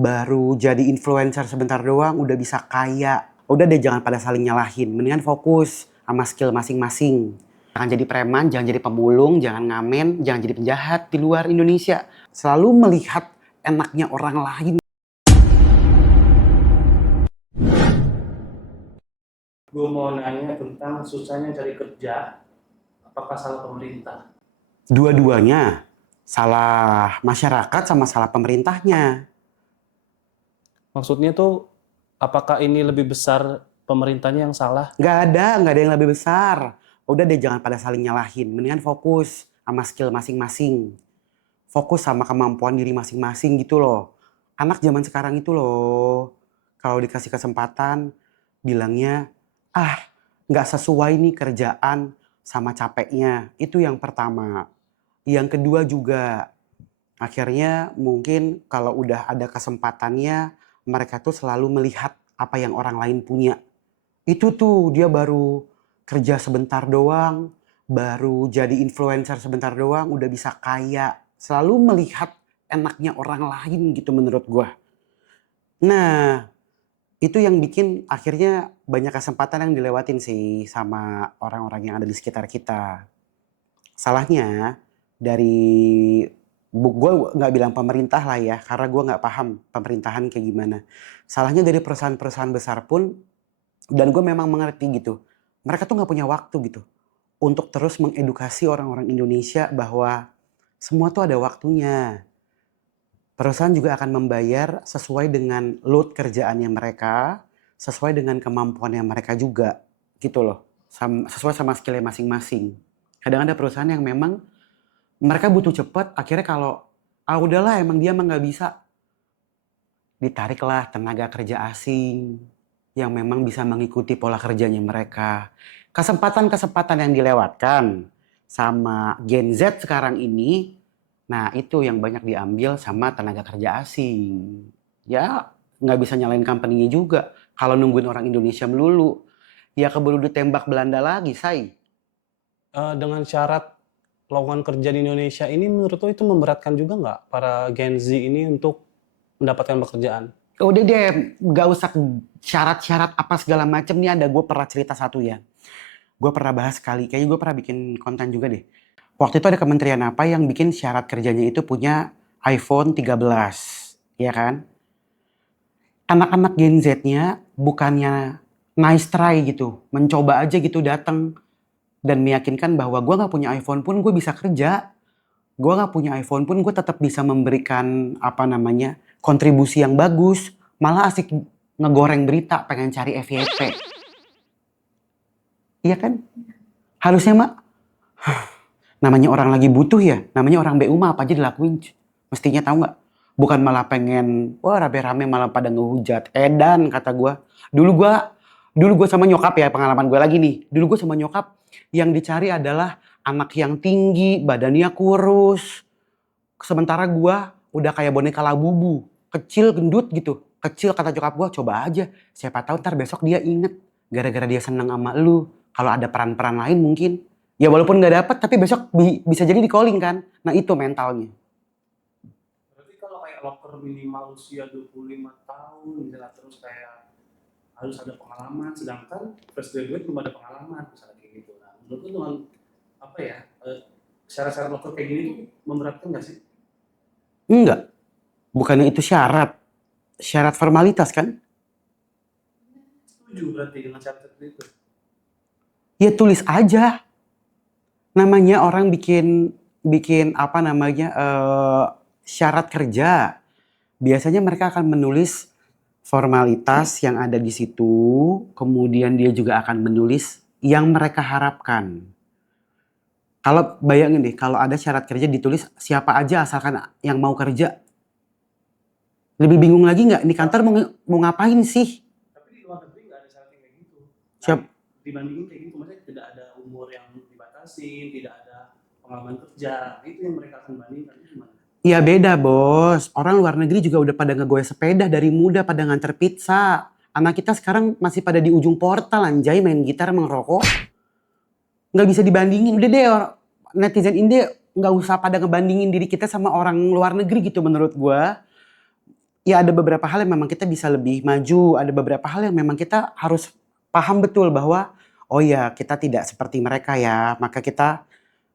baru jadi influencer sebentar doang udah bisa kaya. Udah deh jangan pada saling nyalahin, mendingan fokus sama skill masing-masing. Jangan jadi preman, jangan jadi pemulung, jangan ngamen, jangan jadi penjahat di luar Indonesia. Selalu melihat enaknya orang lain. Gue mau nanya tentang susahnya cari kerja, apakah salah pemerintah? Dua-duanya salah masyarakat sama salah pemerintahnya. Maksudnya tuh, apakah ini lebih besar pemerintahnya yang salah? Nggak ada yang lebih besar. Udah deh jangan pada saling nyalahin, mendingan fokus sama skill masing-masing. Fokus sama kemampuan diri masing-masing gitu loh. Anak zaman sekarang itu loh, kalau dikasih kesempatan, bilangnya, ah nggak sesuai nih kerjaan sama capeknya. Itu yang pertama. Yang kedua juga, akhirnya mungkin kalau udah ada kesempatannya, mereka tuh selalu melihat apa yang orang lain punya. Itu tuh dia baru kerja sebentar doang, baru jadi influencer sebentar doang, udah bisa kaya. Selalu melihat enaknya orang lain gitu menurut gua. Nah, itu yang bikin akhirnya banyak kesempatan yang dilewatin sih sama orang-orang yang ada di sekitar kita. Salahnya dari gue nggak bilang pemerintah lah ya, karena gue nggak paham pemerintahan kayak gimana. Salahnya dari perusahaan-perusahaan besar pun, dan gue memang mengerti gitu, mereka tuh nggak punya waktu gitu untuk terus mengedukasi orang-orang Indonesia bahwa semua tuh ada waktunya. Perusahaan juga akan membayar sesuai dengan load kerjaannya mereka, sesuai dengan kemampuannya mereka juga gitu loh. Sesuai sama skillnya masing-masing. Kadang ada perusahaan yang memang mereka butuh cepat, akhirnya kalau udahlah emang dia emang nggak bisa, ditariklah tenaga kerja asing yang memang bisa mengikuti pola kerjanya mereka. Kesempatan-kesempatan yang dilewatkan sama Gen Z sekarang ini, nah itu yang banyak diambil sama tenaga kerja asing. Ya nggak bisa nyalain company-nya juga. Kalau nungguin orang Indonesia melulu, ya keburu ditembak Belanda lagi, say. Dengan syarat lowongan kerja di Indonesia ini menurut lo itu memberatkan juga nggak para Gen Z ini untuk mendapatkan pekerjaan? Udah deh, gak usah syarat-syarat apa segala macem nih ada. Gue pernah cerita satu ya. Gue pernah bahas sekali, kayaknya gue pernah bikin konten juga deh. Waktu itu ada kementerian apa yang bikin syarat kerjanya itu punya iPhone 13, ya kan? Anak-anak Gen Z-nya bukannya nice try gitu, mencoba aja gitu datang dan meyakinkan bahwa gue nggak punya iPhone pun gue bisa kerja. Gue nggak punya iPhone pun gue tetap bisa memberikan apa namanya kontribusi yang bagus. Malah asik ngegoreng berita, pengen cari FYP. Iya kan? Harusnya mak, namanya orang lagi butuh ya, namanya orang BU mah apa aja dilakuin. Mestinya tahu nggak? Bukan malah pengen, wah rame-rame malah pada ngehujat. Edan kata gue. Dulu gue, dulu gue sama nyokap ya, pengalaman gue lagi nih. Dulu gue sama nyokap yang dicari adalah anak yang tinggi, badannya kurus. Sementara gue udah kayak boneka labubu, kecil gendut gitu. Kecil kata nyokap gue, coba aja. Siapa tahu ntar besok dia inget. Gara-gara dia seneng sama lu. Kalau ada peran-peran lain mungkin. Ya walaupun nggak dapet, tapi besok bisa jadi di calling kan. Nah itu mentalnya. Berarti kalau kayak loker minimal usia 25 tahun, misalnya terus kayak harus ada pengalaman, sedangkan fresh graduate belum ada pengalaman, misalnya kayak gitu. Nah, menurut lu dengan apa ya, syarat-syarat loker kayak gini tuh memberatkan nggak sih? Enggak. Bukannya itu syarat. Syarat formalitas kan? Setuju berarti dengan syarat seperti itu. Ya tulis aja. Namanya orang bikin bikin apa namanya syarat kerja. Biasanya mereka akan menulis formalitas yang ada di situ, kemudian dia juga akan menulis yang mereka harapkan. Kalau bayangin deh, kalau ada syarat kerja ditulis siapa aja asalkan yang mau kerja. Lebih bingung lagi nggak? Di kantor mau ngapain sih? Tapi di luar negeri nggak ada syarat yang kayak gitu. Nah, Siap. dibandingin kayak gitu, maksudnya tidak ada umur yang dibatasi, tidak ada pengalaman kerja. Itu yang mereka akan bandingkan. Itu gimana? Ya beda bos, orang luar negeri juga udah pada ngegoyah sepeda dari muda, pada nganter pizza. Anak kita sekarang masih pada di ujung portal anjay main gitar mengerokok. Nggak bisa dibandingin, udah deh netizen Indo nggak usah pada ngebandingin diri kita sama orang luar negeri gitu menurut gua. ya ada beberapa hal yang memang kita bisa lebih maju, ada beberapa hal yang memang kita harus paham betul bahwa, oh ya kita tidak seperti mereka ya, maka kita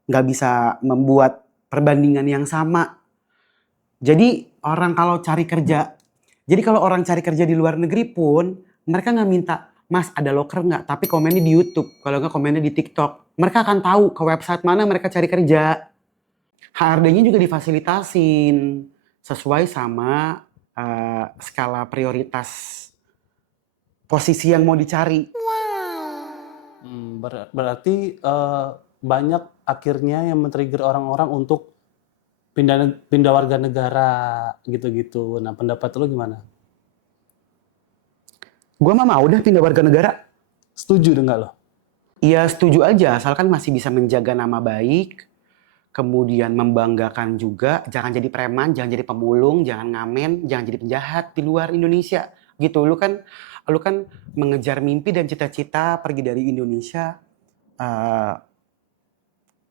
nggak bisa membuat perbandingan yang sama. Jadi kalau orang cari kerja di luar negeri pun, mereka nggak minta, Mas ada loker nggak? Tapi komennya di YouTube, kalau nggak komennya di TikTok. Mereka akan tahu ke website mana mereka cari kerja. HRD-nya juga difasilitasin sesuai sama skala prioritas posisi yang mau dicari. Berarti banyak akhirnya yang men-trigger orang-orang untuk pindah warga negara gitu-gitu. Nah, pendapat lu gimana? Gue mah mau udah pindah warga negara. Setuju dengan lo? Iya setuju aja, asalkan masih bisa menjaga nama baik, kemudian membanggakan juga, jangan jadi preman, jangan jadi pemulung, jangan ngamen, jangan jadi penjahat di luar Indonesia. Gitu, lu kan mengejar mimpi dan cita-cita pergi dari Indonesia.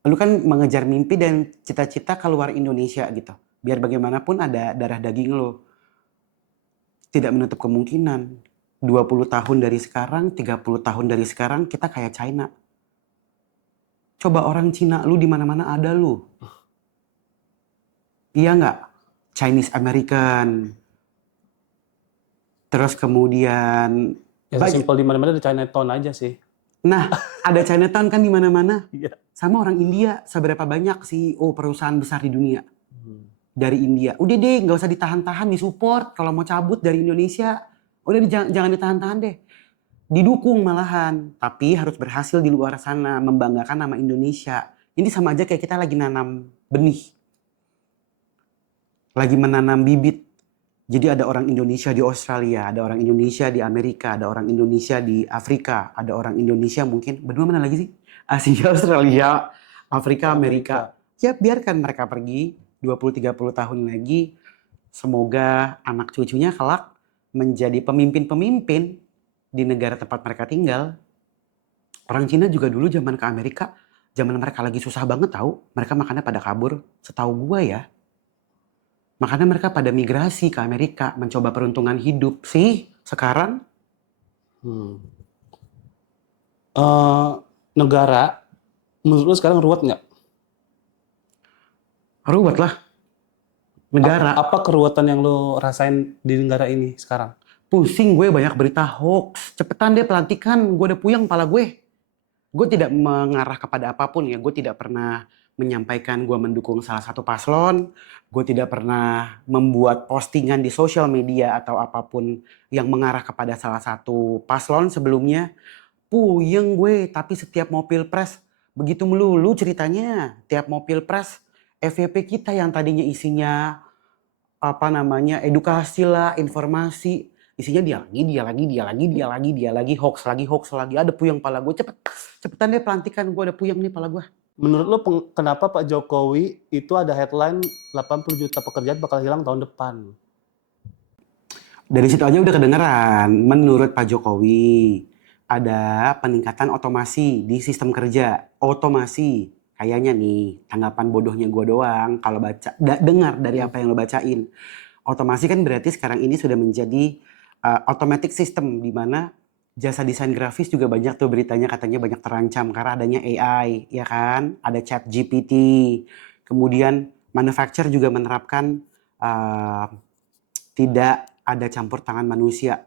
Lu kan mengejar mimpi dan cita-cita keluar Indonesia gitu. Biar bagaimanapun ada darah daging lu. Tidak menutup kemungkinan 20 tahun dari sekarang, 30 tahun dari sekarang kita kayak China. Coba orang Cina lu di mana-mana ada lu. Iya nggak? Chinese American. Terus kemudian Ya simpel di mana-mana ada Chinatown aja sih. Nah, ada Chinatown kan di mana-mana. Iya. Sama orang India, seberapa banyak CEO perusahaan besar di dunia dari India. Udah deh, nggak usah ditahan-tahan, disupport. Kalau mau cabut dari Indonesia, udah jangan ditahan-tahan deh. Didukung malahan, tapi harus berhasil di luar sana, membanggakan nama Indonesia. Ini sama aja kayak kita lagi nanam benih. Lagi menanam bibit. Jadi ada orang Indonesia di Australia, ada orang Indonesia di Amerika, ada orang Indonesia di Afrika, ada orang Indonesia mungkin, berdua mana lagi sih? Asia, Australia, Afrika, Amerika. Ya biarkan mereka pergi 20-30 tahun lagi. Semoga anak cucunya kelak menjadi pemimpin-pemimpin di negara tempat mereka tinggal. Orang Cina juga dulu zaman ke Amerika, zaman mereka lagi susah banget tahu, mereka makannya pada kabur, setahu gua ya. Makanya mereka pada migrasi ke Amerika, mencoba peruntungan hidup. Sih, sekarang negara, menurut lu sekarang ruwet nggak? ruwet lah. Negara. Apa keruwetan yang lu rasain di negara ini sekarang? Pusing gue banyak berita hoax. Cepetan deh pelantikan, gue udah puyeng kepala gue. Gue tidak mengarah kepada apapun ya. Gue tidak pernah menyampaikan gue mendukung salah satu paslon. Gue tidak pernah membuat postingan di sosial media atau apapun yang mengarah kepada salah satu paslon sebelumnya. Puyeng gue, tapi setiap mau pilpres begitu melulu ceritanya. Tiap mau pilpres, FYP kita yang tadinya isinya edukasi lah, informasi, isinya dia lagi, hoax lagi, ada puyeng pala gue, cepetan deh pelantikan, gue ada puyeng nih pala gue. Menurut lo kenapa Pak Jokowi itu ada headline 80 juta pekerjaan bakal hilang tahun depan? Dari situ aja udah kedengeran, menurut Pak Jokowi ada peningkatan otomasi di sistem kerja, otomasi. Kayaknya nih, tanggapan bodohnya gue doang kalau dengar dari apa yang lo bacain. Otomasi kan berarti sekarang ini sudah menjadi automatic system, di mana jasa desain grafis juga banyak tuh beritanya katanya banyak terancam karena adanya AI, ya kan? Ada chat GPT. Kemudian manufacturer juga menerapkan tidak ada campur tangan manusia.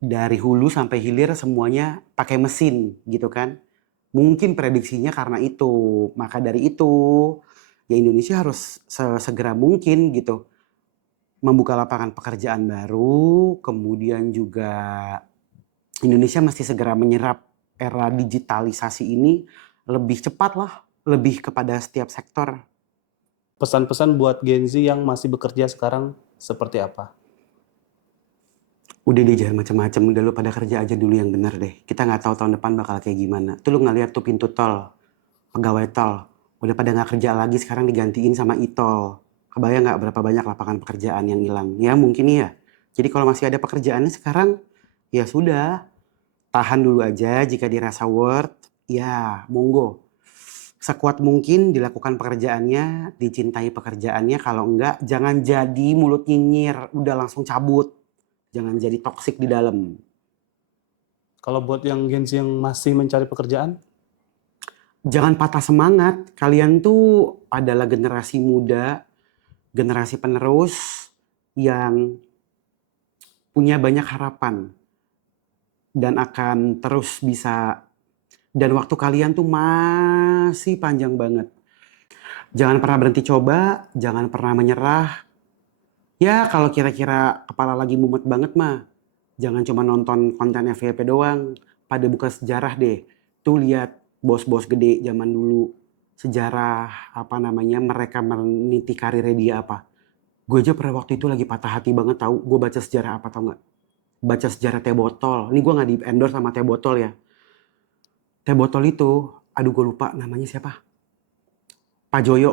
Dari hulu sampai hilir semuanya pakai mesin gitu kan. Mungkin prediksinya karena itu. Maka dari itu ya Indonesia harus segera mungkin gitu membuka lapangan pekerjaan baru. Kemudian juga Indonesia mesti segera menyerap era digitalisasi ini lebih cepat lah. Lebih kepada setiap sektor. Pesan-pesan buat Gen Z yang masih bekerja sekarang seperti apa? Udah deh jangan macam-macam, udah lu pada kerja aja dulu yang bener deh. Kita nggak tahu tahun depan bakal kayak gimana. Tuh lu ngeliat tuh pintu tol, pegawai tol, udah pada nggak kerja lagi sekarang digantiin sama e-tol. Kebayang nggak berapa banyak lapangan pekerjaan yang hilang? Ya mungkin iya. Jadi kalau masih ada pekerjaannya sekarang, ya sudah. Tahan dulu aja jika dirasa worth, ya monggo. Sekuat mungkin dilakukan pekerjaannya, dicintai pekerjaannya. Kalau enggak, jangan jadi mulut nyinyir, udah langsung cabut. Jangan jadi toksik di dalam. Kalau buat yang Gen Z yang masih mencari pekerjaan, Jangan patah semangat. Kalian tuh adalah generasi muda, generasi penerus yang punya banyak harapan dan akan terus bisa, dan waktu kalian tuh masih panjang banget. Jangan pernah berhenti coba, jangan pernah menyerah. Ya kalau kira-kira kepala lagi mumet banget mah, jangan cuma nonton konten FYP doang. Pada buka sejarah deh. Tuh lihat bos-bos gede zaman dulu. Sejarah apa namanya, mereka meniti karirnya dia apa. Gue aja pada waktu itu lagi patah hati banget tahu. Gue baca sejarah apa tau nggak? Baca sejarah teh botol. Ini gue nggak di endorse sama teh botol ya. Teh botol itu, aduh gue lupa namanya siapa. Pak Joyo.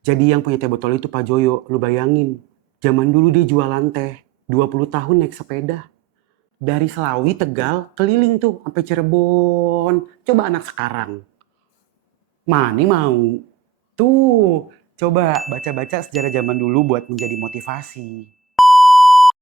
Jadi yang punya teh botol itu Pak Joyo. Lu bayangin, zaman dulu dia jualan teh. 20 tahun naik sepeda. Dari Selawi, Tegal, keliling tuh sampai Cirebon. Coba anak sekarang. Mana mau? Tuh, coba baca-baca sejarah zaman dulu buat menjadi motivasi.